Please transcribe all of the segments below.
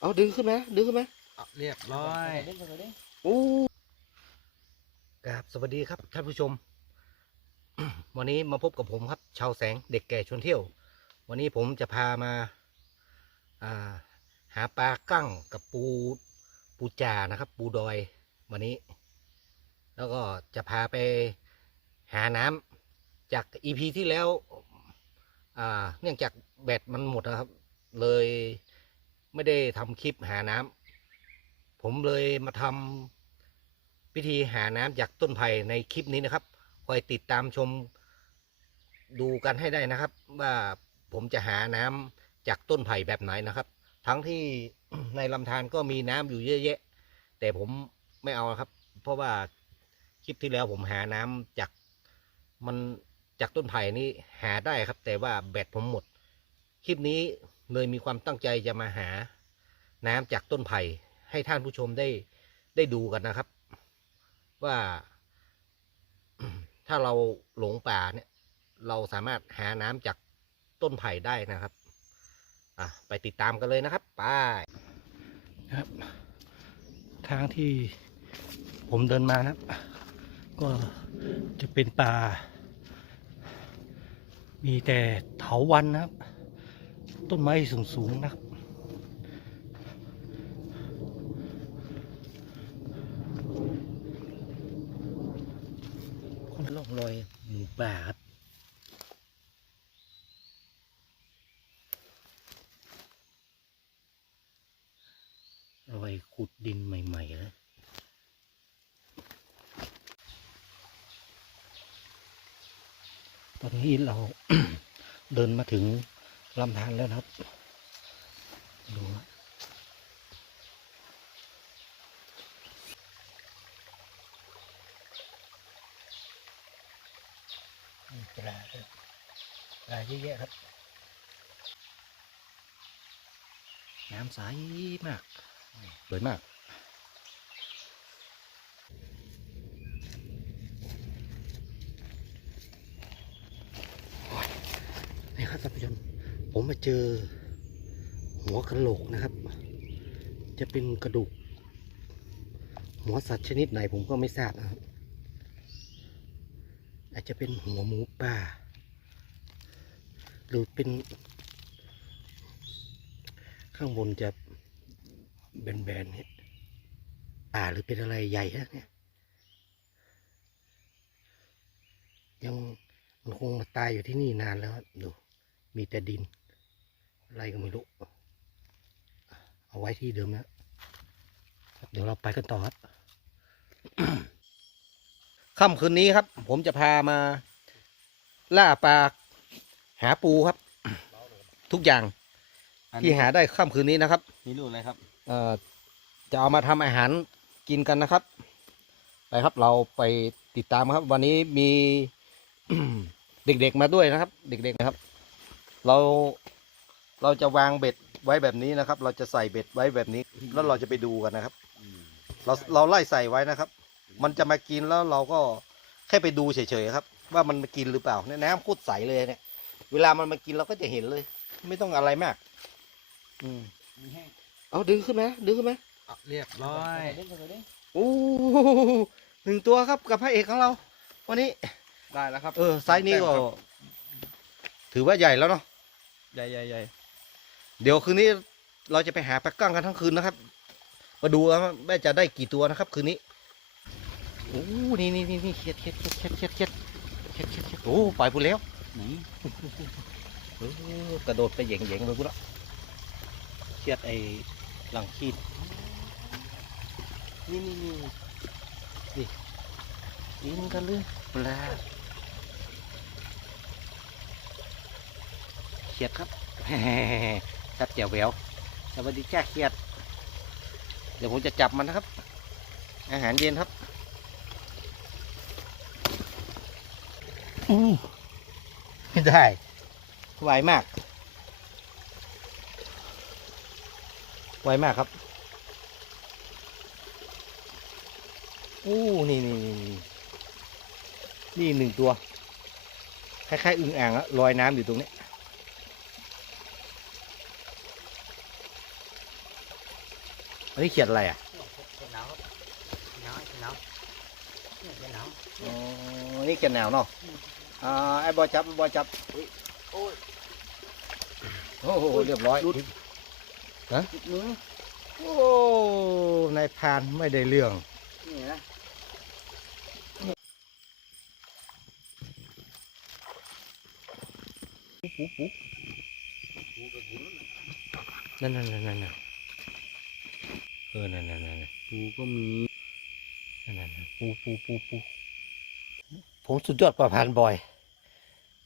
เอาดึงขึ้นไหมดึงขึ้นไหมเอาเรียบร้อยโอ้ครับสวัสดีครับท่านผู้ชม วันนี้มาพบกับผมครับ ชาวแสงเด็กแก่ชวนเที่ยว วันนี้ผมจะพามาอ่าหาปลากั้งกับปูปูจานะครับ ปูดอยวันนี้ แล้วก็จะพาไปหาน้ำจากอีพีที่แล้วอ่าเนื่องจากแบตมันหมดนะครับ เลย ไม่ได้ทำคลิปหาน้ำผมเลยมาทำพิธีหาน้ำจากต้นไผ่ในคลิปนี้นะครับ คอยติดตามชมดูกันให้ได้นะครับ ว่าผมจะหาน้ำจากต้นไผ่แบบไหนนะครับ ทั้งที่ในลำธารก็มีน้ำอยู่เยอะแยะ แต่ผมไม่เอาครับ เพราะว่าคลิปที่แล้วผมหาน้ำจากมันจากต้นไผ่นี่หาได้ครับ แต่ว่าแบตผมหมด คลิปนี้ เลยมีความตั้งใจจะมาหาน้ำจากต้นไผ่ให้ท่านผู้ชมได้ได้ดูกันนะครับ ว่า ถ้าเราหลงป่าเนี่ย เราสามารถหาน้ำจากต้นไผ่ได้นะครับ อะไปติดตามกันเลยนะครับไปครับ ทางที่ผมเดินมานะครับ ก็จะเป็นป่า มีแต่เถาวันนะครับ ต้นไม้สูงๆนะครับคนล่องลอยหมูป่าครับรอยขุดดินใหม่ๆนะตอนนี้เรา เดินมาถึง ลำธารแล้วนะครับ ดูนะปลาปลาเยอะแยะครับ น้ำใสมากสวยมาก นี่ครับท่านผู้ชม ผมมาเจอหัวกระโหลกนะครับ จะเป็นกระดูก หัวสัตว์ชนิดไหนผมก็ไม่ทราบนะครับ อาจจะเป็นหัวหมูป่า หรือเป็น ข้างบนจะแบนๆเนี่ยป่าหรือเป็นอะไรใหญ่ฮะเนี่ยยังมันคงมาตายอยู่ที่นี่นานแล้วดูมีแต่ดิน อะไรก็ไม่รู้ เอาไว้ที่เดิมนะเดี๋ยวเราไปกันต่อครับค่ำคืนนี้ครับ ผมจะพามา ล่าปลาหาปูครับ ทุกอย่างอันที่นี้หาได้ค่ำคืนนี้นะครับนี่รูปอะไรครับ เอ่อจะเอามาทำอาหารกินกันนะครับ ไปครับเราไปติดตามครับ วันนี้มีเด็กๆมาด้วยนะครับ เด็กๆนะครับ เรา เราจะวางเบ็ดไว้แบบนี้นะครับ เราจะใส่เบ็ดไว้แบบนี้ แล้วเราจะไปดูกันนะครับ เราเราไล่ใส่ไว้นะครับ มันจะมากินแล้วเราก็แค่ไปดูเฉยๆครับ ว่ามันมากินหรือเปล่าเนี่ยน้ำโคตรใสเลยเนี่ย เวลามันมากินเราก็จะเห็นเลย ไม่ต้องอะไรมาก อืมมีแห้งเอาดึงขึ้นไหมดึงขึ้นไหมเอาเรียบร้อยโอ้หนึ่งตัวครับกับพระเอกของเรา วันนี้ได้แล้วครับ เออไซส์นี้ก็ ถือว่าใหญ่แล้วเนาะใหญ่ใหญ่ใหญ่ เดี๋ยวคืนนี้เราจะไปหาปลากั้งกันทั้งคืนนะครับ มาดูว่าแม่จะได้กี่ตัวนะครับ คืนนี้โอ้นี่นี่นี่นี่เขียดเขียดเขียดเขียดเขียดเขียดเขียดเขียดเขียดโอ้ปล่อยไปแล้วไหนเออกระโดดไปเหย่งเหย่งไปกูแล้วเขียดไอ้หลังขีดนี่นี่นี่นี่กินกันเลยปลาเขียดครับ ชัดแจ๋วแหววสวัสดีจ้าเขียด เดี๋ยวผมจะจับมันนะครับ อาหารเย็นครับอู้ไม่ได้ไวมาก ไวมากครับ อู้นี่นี่นี่นี่นี่หนึ่งตัว คล้ายๆอึ่งอ่างอะลอยน้ำอยู่ตรงนี้ นนี้เขียดอะไรอะหนาวหนาวหนาวหนาวอ๋อนี่เขียดแนวเนาะอ่าไอ้บอจับบอจับโอ้ยโอ้โหเรียบร้อยติดมือโอ้นายพานไม่ได้เรื่องนี่นะปุ๊บปุ๊บนั่นนั่นนั่นนั่นนั่น เออนั่นนั่นนั่นนั่นปูก็มีนั่นนั่นนั่นปูปูปูปูผมสุดยอดกว่าพรานบอย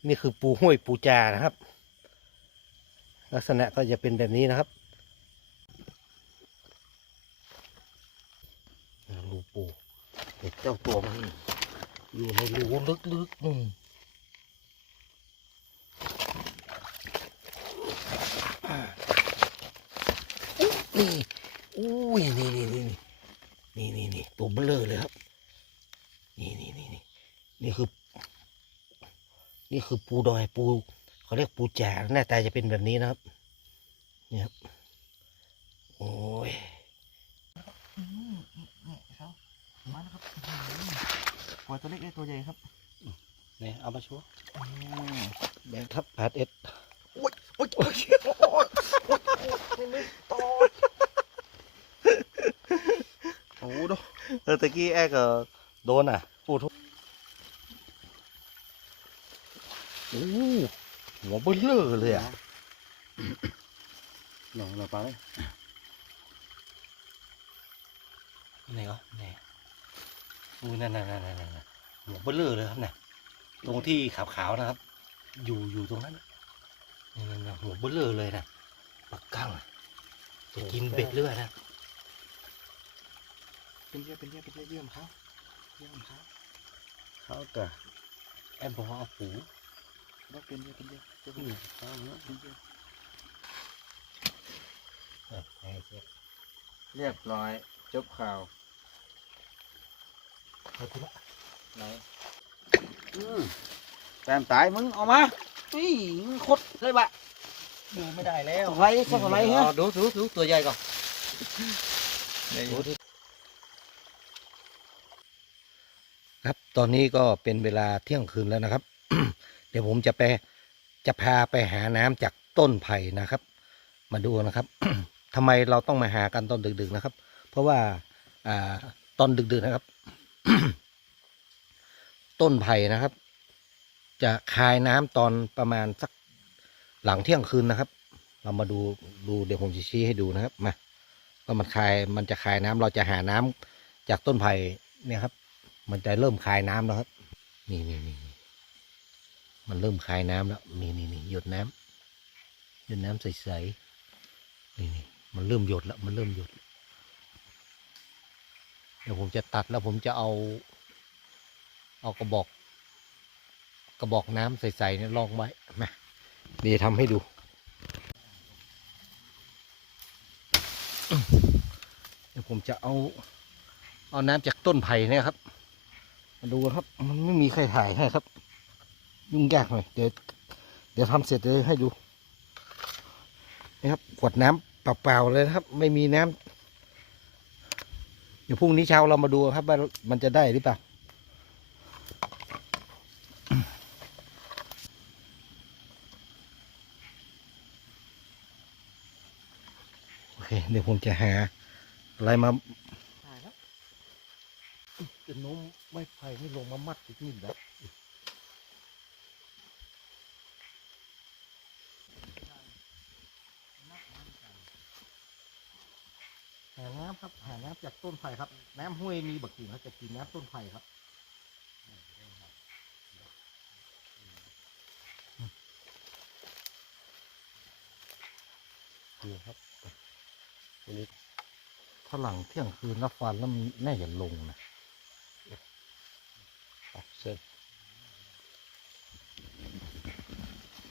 นี่คือปูห้วยปูจานะครับ ลักษณะก็จะเป็นแบบนี้นะครับอ่ารูปูแต่เจ้าตัวมันอยู่ในรูลึกๆนู่นนี่ อุ้ยนี่นี่นี่นี่นี่นี่นี่ตัวเบลอเลยครับ นี่นี่นี่นี่นี่คือ นี่คือปูดอยปูเขาเรียกปูจ่าหน้าตาจะเป็นแบบนี้นะครับนี่ครับโอ้ยนี่เขามาแล้วครับปล่อยตัวเล็กได้ตัวใหญ่ครับนี่เอามาชัวแบงครับผัดเอ็ดโอ้ยโอ้ยโอ้ยโอ้ยไม่ต่อโอ้ดู เออตะกี้แอ้ก็โดนอะปูทุกโอ้หัวเบลอเลยอะหน่อยหน่อยปลาเลยไหนก็ไหนอู้นั่นนั่นนั่นนั่นนั่นหัวเบลอเลยครับเนี่ยตรงที่ขาวๆนะครับ อยู่อยู่ตรงนั้นน่ะนี่นั่นนั่นหัวเบลอเลยนะปักกั้งอะจะกินเบ็ดเลือดนะ เป็นเยื่อเป็นเยื่อเป็นเยื่อเยื่อมเขาเยื่อมเขาเขาก็แอบบอกเอาปูแล้วเป็นเยื่อเป็นเยื่อเยื่ออืมเขาเนาะเป็นเยื่อเรียบร้อย จบข่าวเอาทีละไหนอืมแฟนตายมึงเอามานี่มึงคดเลยบะดูไม่ได้แล้วไลด์สักสไลด์ฮะดูดูดูตัวใหญ่ก่อนดูที่ครับ ตอนนี้ก็เป็นเวลาเที่ยงคืนแล้วนะครับ เดี๋ยวผมจะไปจะพาไปหาน้ำจากต้นไผ่นะครับ มาดูนะครับทำไมเราต้องมาหากันตอนดึกๆนะครับ เพราะว่าอ่าตอนดึกๆนะครับ ต้นไผ่นะครับ จะคายน้ำตอนประมาณสักหลังเที่ยงคืนนะครับ เรามาดูดูเดี๋ยวผมจะชี้ให้ดูนะครับมาว่ามันคายมันจะคายน้ำเราจะหาน้ำจากต้นไผ่เนี่ยครับ มันจะเริ่มคายน้ำแล้วครับ นี่นี่นี่มันเริ่มคายน้ำแล้ว นี่นี่นี่หยดน้ำหยดน้ำใสๆนี่นี่มันเริ่มหยดแล้ว มันเริ่มหยด เดี๋ยวผมจะตัดแล้วผมจะเอา เอากระบอก กระบอกน้ำใสๆเนี่ยลองไว้มาเดี๋ยวทำให้ดู เดี๋ยวผมจะเอา เอาน้ำจากต้นไผ่นี่ครับ มาดูครับ มันไม่มีใครถ่ายให้ครับ ยุ่งยากหน่อยเดี๋ยวเดี๋ยวทำเสร็จเลยให้ดูนี่ครับขวดน้ำเปล่าๆเลยครับ ไม่มีน้ำเดี๋ยวพรุ่งนี้เช้าเรามาดูครับว่ามันจะได้หรือเปล่าโอเคเดี๋ยวผมจะหาอะไรมา จะโน้มไม้ไผ่ไม่ลงมามัดอีกนิดแล้วหาน้ำครับหาน้ำจากต้นไผ่ครับ น้ำห้วยมีบักกิ่งเขาจะกินน้ำต้นไผ่ครับนี่ครับอันนี้ถ้าหลังเที่ยงคืนแล้วฟันแล้วมันน่าจะลงนะ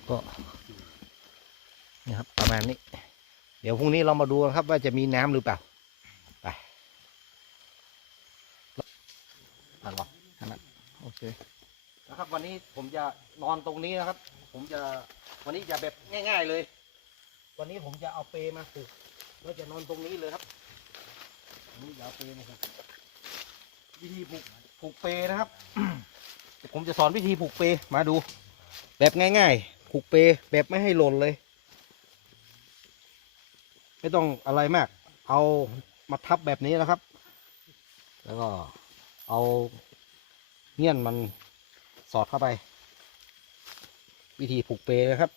ก็นี่ครับประมาณนี้ เดี๋ยวพรุ่งนี้เรามาดูครับว่าจะมีน้ำหรือเปล่า ไปอะหรอนาดโอเคนะครับ วันนี้ผมจะนอนตรงนี้นะครับ ผมจะวันนี้จะแบบง่าย ๆเลย วันนี้ผมจะเอาเปมาผูกแล้วจะนอนตรงนี้เลยครับนี่ยาวเปนะครับวิธีผูกผูกเปนะครับ ผมจะสอนวิธีผูกเปมาดู แบบง่ายๆ ผูกเปแบบไม่ให้หล่นเลย ไม่ต้องอะไรมาก เอามาทับแบบนี้นะครับ แล้วก็เอาเงี้ยนมันสอดเข้าไป วิธีผูกเปนะครับ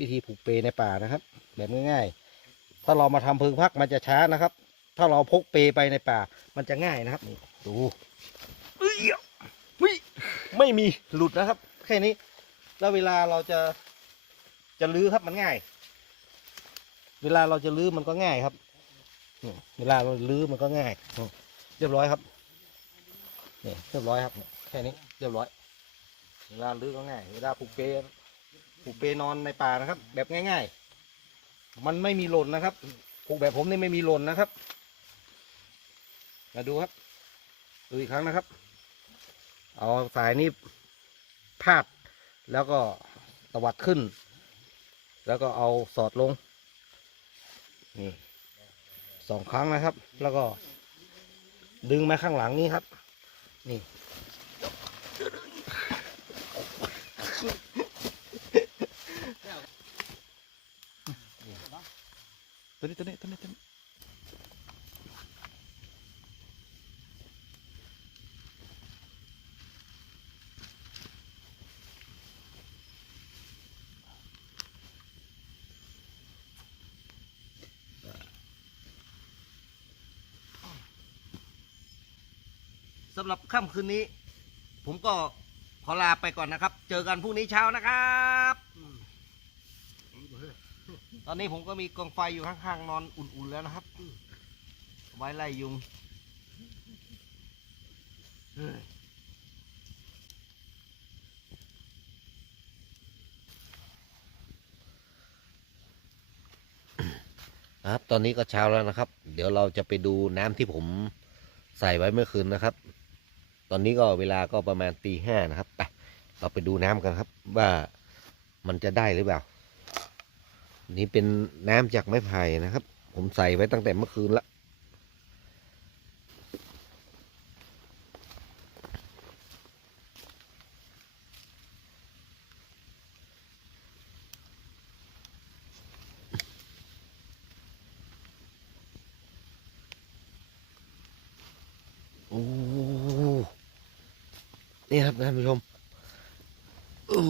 วิธีผูกเปในป่านะครับ แบบง่ายๆ ถ้าเรามาทำพึงพักมันจะช้านะครับ ถ้าเราพกเปไปในป่ามันจะง่ายนะครับนี่ดู ไม่มีหลุดนะครับ แค่นี้ แล้วเวลาเราจะจะลื้อครับมันง่าย เวลาเราจะลื้อมันก็ง่ายครับเวลาเราลื้อมันก็ง่ายเรียบร้อยครับนี่เรียบร้อยครับ แค่นี้เรียบร้อย เวลาลื้อก็ง่าย เวลาผูกเปผูกเปนอนในป่านะครับ แบบง่าย ๆ มันไม่มีหล่นนะครับผูกแบบผมนี่ไม่มีหล่นนะครับมาดูครับดูอีกครั้งนะครับ เอาสายนี้พาด แล้วก็ตวัดขึ้น แล้วก็เอาสอดลง นี่สองครั้งนะครับ แล้วก็ดึงมาข้างหลังนี้ครับ นี่ ตัวนี้ตัวนี้ตัวนี้ตัวนี้ สำหรับค่ำคืนนี้ ผมก็ขอลาไปก่อนนะครับ เจอกันพรุ่งนี้เช้านะครับ ตอนนี้ผมก็มีกองไฟอยู่ข้างๆ นอนอุ่นๆแล้วนะครับ ไว้ไล่ยุงครับตอนนี้ก็เช้าแล้วนะครับ เดี๋ยวเราจะไปดูน้ำที่ผมใส่ไว้เมื่อคืนนะครับ ตอนนี้ก็เวลาก็ประมาณตีห้านะครับไปเราไปดูน้ำกันครับ ว่ามันจะได้หรือเปล่า นี่เป็นน้ำจากไม้ไผ่นะครับ ผมใส่ไว้ตั้งแต่เมื่อคืนละ โอ้ นี่ครับท่านผู้ชมอ้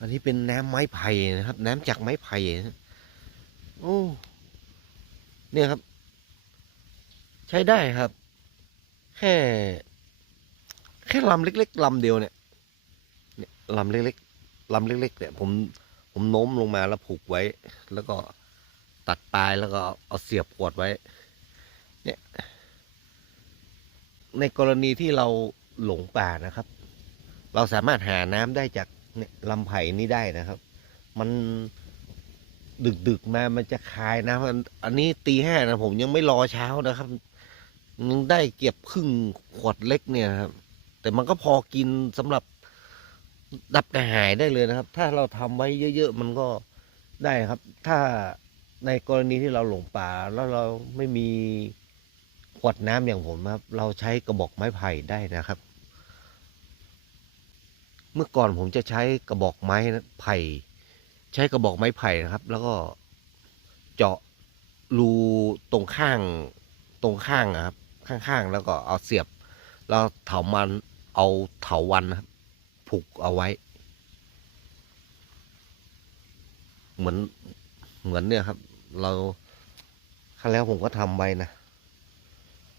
อันนี้เป็นน้ำไม้ไผ่นะครับ น้ำจากไม้ไผ่นะโอ้เนี่ยครับ ใช้ได้ครับ แค่ แค่ลำเล็กๆลำเดียวเนี่ยเนี่ยลำเล็กๆลำเล็กๆเนี่ยผมผมโน้มลงมาแล้วผูกไว้ แล้วก็ตัดปลายแล้วก็เอาเสียบขวดไว้ เนี่ย ในกรณีที่เรา หลงป่านะครับ เราสามารถหาน้ำได้จากลำไผ่นี้ได้นะครับ มันดึกดึกๆมามันจะคายนะมันอันนี้ตีห้านะผมยังไม่รอเช้านะครับยังได้เก็บครึ่งขวดเล็กเนี่ยครับ แต่มันก็พอกินสำหรับดับกระหายได้เลยนะครับ ถ้าเราทำไว้เยอะ ๆ มันก็ได้ครับ ถ้าในกรณีที่เราหลงป่าแล้วเราไม่มีขวดน้ำอย่างผมครับ เราใช้กระบอกไม้ไผ่ได้นะครับ เมื่อก่อนผมจะใช้กระบอกไม้ไผ่ ใช้กระบอกไม้ไผ่นะครับ แล้วก็เจาะรูตรงข้างตรงข้างนะครับ ข้างๆแล้วก็เอาเสียบ แล้วเถามันเอาเถาวันนะครับผูกเอาไว้ เหมือนเหมือนเนี่ยครับ เราครั้งแล้วผมก็ทำไว้นะ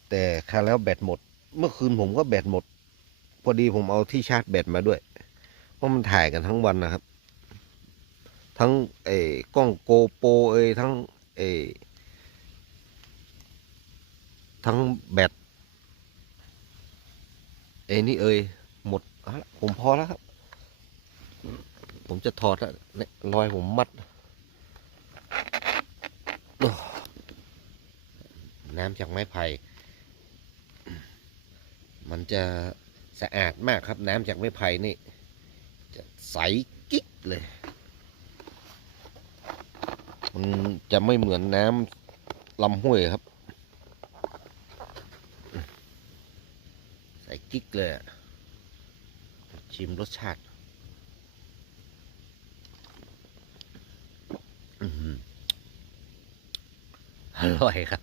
แต่คราแล้วแบตหมด เมื่อคืนผมก็แบตหมด พอดีผมเอาที่ชาร์จแบตมาด้วย เพราะมันถ่ายกันทั้งวันนะครับ ทั้งเอ้กล้องโกโปเอ้ยทั้งเอ้ทั้งแบตเอ้นี่เอ้ยหมดเอาละผมพอแล้วครับ ผมจะถอดแล้วรอยผมมัด น้ำจากไม้ไผ่มันจะสะอาดมากครับน้ำจากไม้ไผ่นี่ จะใสกิ๊กเลย มันจะไม่เหมือนน้ำลำห้วยครับ ใสกิ๊กเลย ชิมรสชาติอร่อยครับ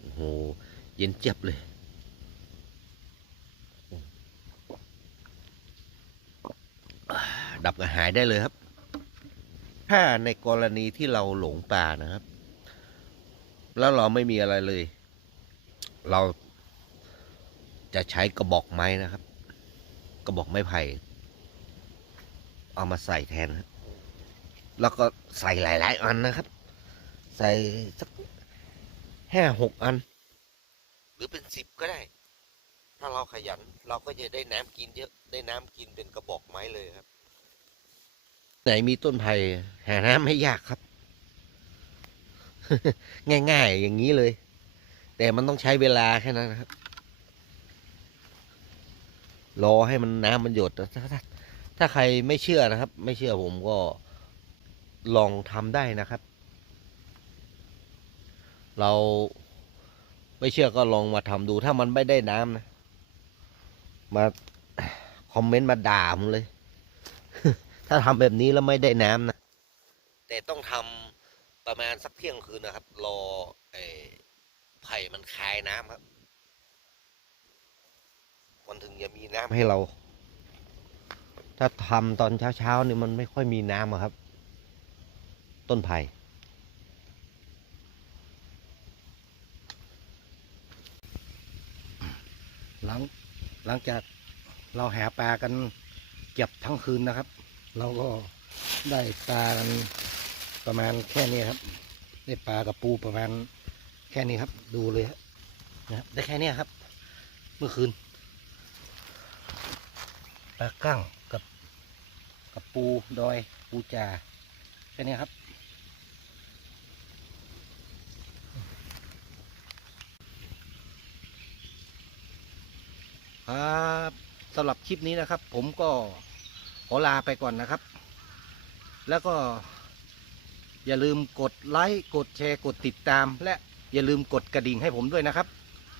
โโห เย็นเจ็บเลย ดับกระหายได้เลยครับ ถ้าในกรณีที่เราหลงป่านะครับ แล้วเราไม่มีอะไรเลย เราจะใช้กระบอกไม้นะครับ กระบอกไม้ไผ่เอามาใส่แทนครับแล้วก็ใส่หลาย ๆ อันนะครับ ใส่สักห้าหกอัน หรือเป็นสิบก็ได้ ถ้าเราขยัน เราก็จะได้น้ำกินเยอะ ได้น้ำกินเป็นกระบอกไม้เลยครับ ไหนมีต้นไผ่หาน้ำไม่ยากครับ ง่ายๆอย่างนี้เลย แต่มันต้องใช้เวลาแค่นั้นนะครับ รอให้มันน้ำมันหยดถ้าถ้าถ้าใครไม่เชื่อนะครับ ไม่เชื่อผมก็ลองทำได้นะครับ เราไม่เชื่อก็ลองมาทำดูถ้ามันไม่ได้น้ำนะ มาคอมเมนต์มาด่าผมเลย ถ้าทำแบบนี้แล้วไม่ได้น้ำนะ แต่ต้องทำประมาณสักเที่ยงคืนนะครับ รอไอ้ไผ่มันคายน้ำครับ มันถึงจะมีน้ำให้เรา ถ้าทำตอนเช้าๆนี่มันไม่ค่อยมีน้ำอะครับ ต้นไผ่หลังหลังจากเราหาปลากันเก็บทั้งคืนนะครับ เราก็ได้ปลาประมาณแค่นี้ครับ ได้ปลากับปูประมาณแค่นี้ครับ ดูเลยครับนะครับได้แค่นี้ครับ เมื่อคืนปลากั้งกับกับปูดอยปูจ่าแค่นี้ครับครับสำหรับคลิปนี้นะครับ ผมก็ ขอลาไปก่อนนะครับ แล้วก็ อย่าลืมกดไลค์กดแชร์กดติดตาม และอย่าลืมกดกระดิ่งให้ผมด้วยนะครับ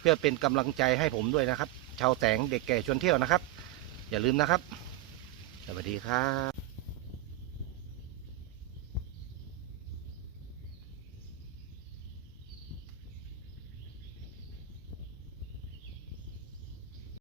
เพื่อเป็นกำลังใจให้ผมด้วยนะครับ ชาวแสงเด็กแก่ชวนเที่ยวนะครับ อย่าลืมนะครับ สวัสดีครับ